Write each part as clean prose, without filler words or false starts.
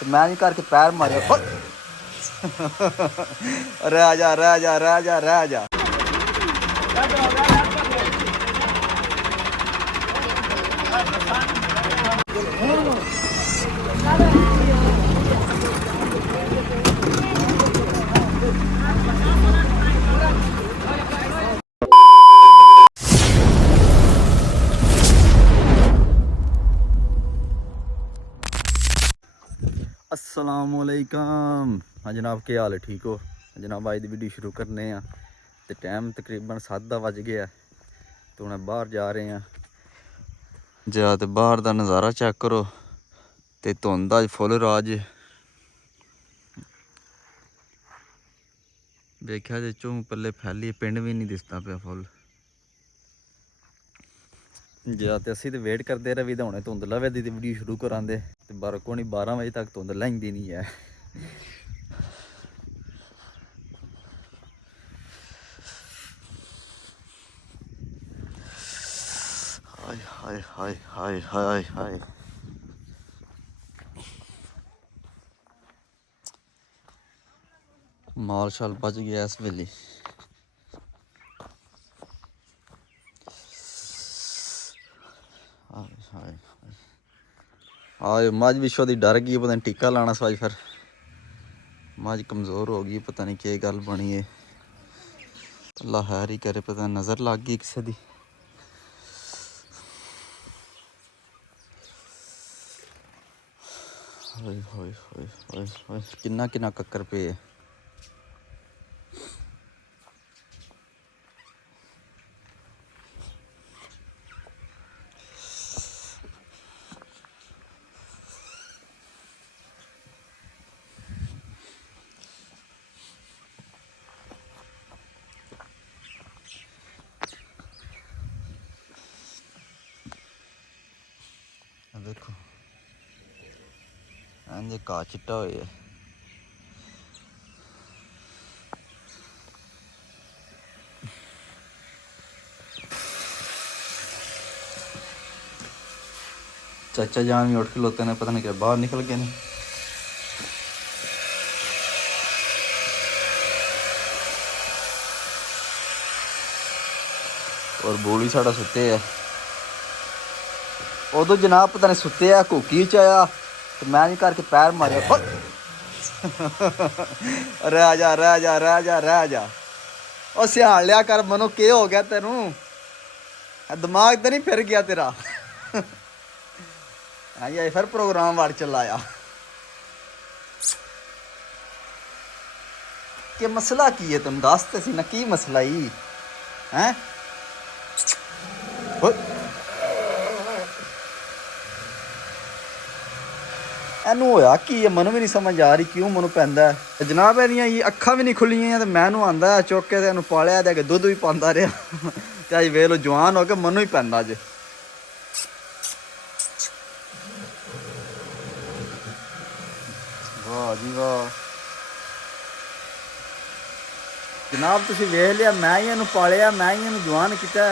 ਤੇ ਮੈਂ ਨਹੀਂ ਕਰਕੇ ਪੈਰ ਮਾਰਿਆ। ਰਹਿ ਜਾ ਰਹਿ ਜਾ ਰਹਿ ਜਾ ਰਹਿ ਜਾ। अस्सलामुअलैकुम। हाँ जनाब, क्या हाल है? ठीक हो जनाब? अज की वीडियो शुरू करने तो टाइम तकरीबन 7 बज गया तो हम बाहर जा रहे हैं। जा तो बाहर का नज़ारा चेक करो तो धुंध अज फुल राज देखा जे झूम पल्ले फैली पिंड भी नहीं दिसता पाया फुल। जा तो असी तो वेट करते रहे तो हमने धुंध लवे दी वीडियो शुरू कराते तो बार को 12 बजे तक धुंध लैंदी नहीं है। हाय हाय हाय हाय हाय हाय। माल शाल बच गया इस वेले। आए मझ विश्व की डर गई, पता नहीं टीका लाना सवाई फिर मझ कमज़ोर हो गई, पता नहीं क्या गल बनी है। अल्लाह खैर ही करे, पता नज़र लग गई किसी की। होए होए होए होए होए किन्ना किन्ना कक्कर पे है। देखो इंज घा चिट्टा होया। चाचा जान भी उठ के लोते ने पता नहीं क्या बाहर निकल गए ने। और बोली साड़ा सुते है उदो जनाब, पता नहीं सुते है घूकी च आया तो मैं नहीं करके पैर मारिया। रह जा रह जा रह जा रह जा। और सियाण लिया कर मनो, के हो गया तेनू? दिमाग तो नहीं फिर गया तेरा? हाँ जी, फिर प्रोग्राम वाड़ चलाया कि मसला की है? तुम दस तो सी ना की मसला ही है? एनू होया की है? मनु भी नहीं समझ आ रही क्यों मनु पैंदा है। जनाब एदियां अखां भी नहीं खुलियां तो मैनू आंदा है चुक के तेन पालिया ते दुध भी पांदा रहा ते अज वेख लो जवान हो के मनु ही पैंदा अज। वाह जी वाह जनाब, तुसीं वेख लिया, मैं ही इनू पालिया, मैं ही इनू जवान किया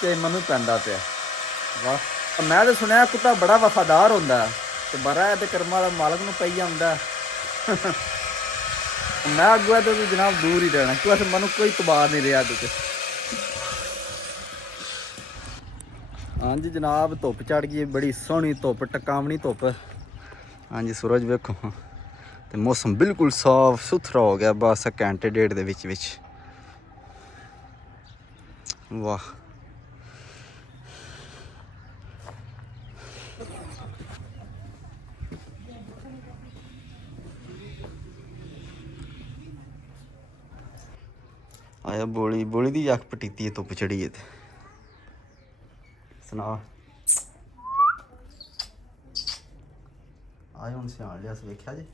ते मनु पैंदा पिया। वाह, मैं तो सुनिया कुत्ता बड़ा वफादार होंदा है तो बड़ा है तो कर्मा का मालक नूं पई आउंदा। मैं अगुआ तो जनाब दूर ही रहना क्योंकि मनु कोई तबार नहीं रहा अज। हाँ जी जनाब, धुप चढ़ गई, बड़ी सोहनी धुप, टकावनी धुप। हाँ जी सूरज वेखो तो मौसम बिल्कुल साफ सुथरा हो गया बस घंटे डेढ़ दे विच विच। वाह आया बोली बोली दी अख पटीती है धुप चढ़ी है सुना आए हूँ सियाण लिया वेख्या जी।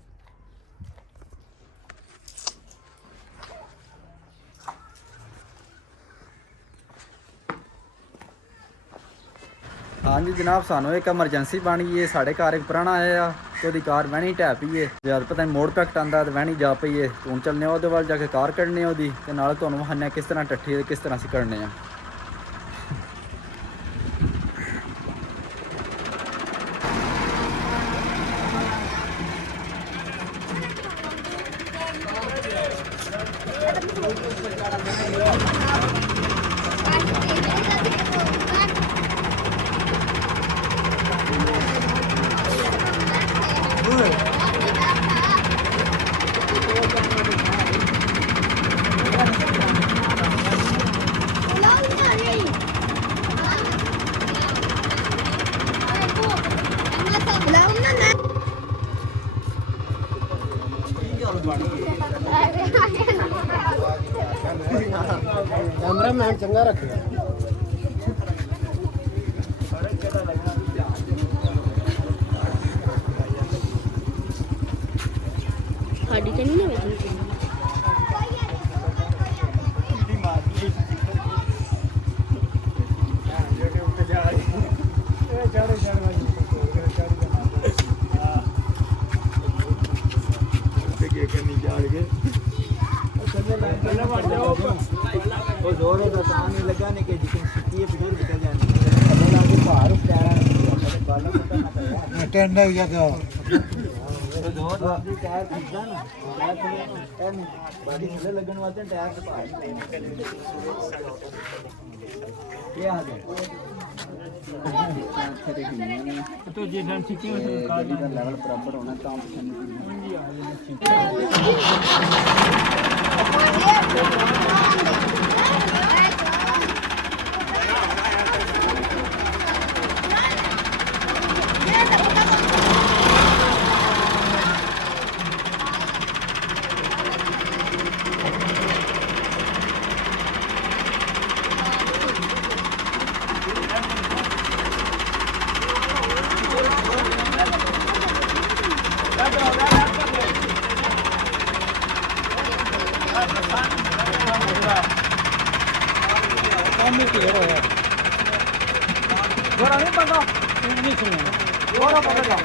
हाँ जी जनाब, सानू एक एमरजेंसी बन गई है। साढ़े घर एक पुराना आया तो वही कार वहनी ढह पई है। जब पता नहीं मोड़ पैकट आंदा तो वहनी जा पई है तो हूँ चलने वो वाल जाके कार कढ़ने वो नाल तुहानूं विखाने किस तरह टट्ठी किस तरह असीं कढ़ने। कैमरामैन चंगा रखेगा। ਸਾਡੀ ਤੇ ਨਹੀਂ ਨਾ ਵੇਚਣੀ जोर नहीं लगा नहीं कि जितनी सिटी है फिर निकल जानी बाहर टेंड हो गया तो जोर वाली टायर खींचदा ना टायर बॉडी थले लगन वास्ते टायर से बाहर क्या हाल है तो जे डन सिटी में गाड़ी का लेवल बराबर होना कंपटीशन नहीं पता नहीं सुनो पता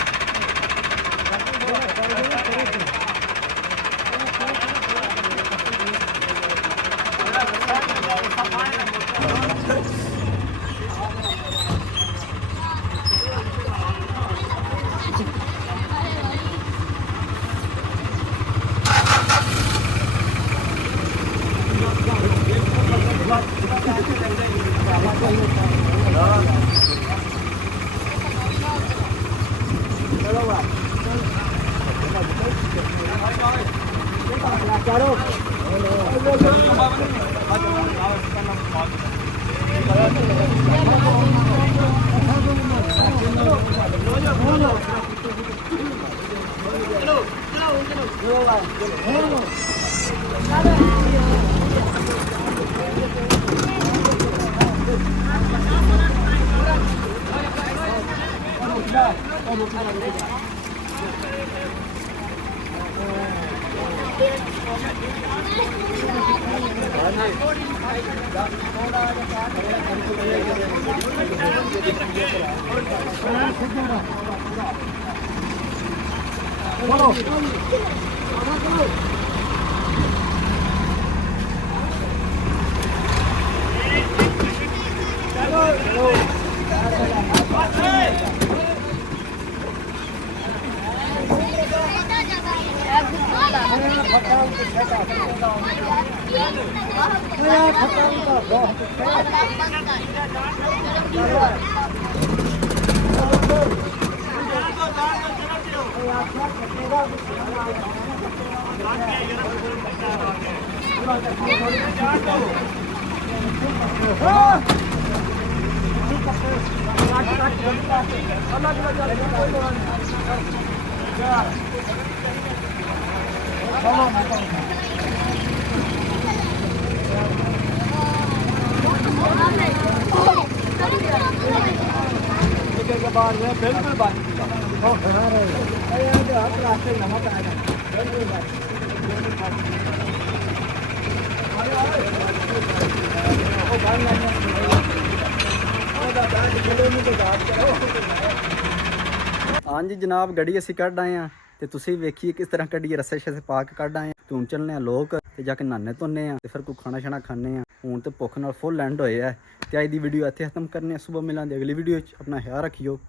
बिल्कुल बात हाँ जी जनाब गड्डी असी कढ़ आए हैं तो तुसीं वेखिए किस तरह कड्डिए रस्से शस्से पा के कढ़ आए हैं। हूँ चलने लोक ते जाके नहाने धोने तो फिर कोई खाना शाना खाने हूँ तो भुख नाल फुल एंड होए है। ते अज दी वीडियो इत्थे खत्म करने सुबह मिलांगे अगली वीडियो अपना ख्याल रखियो।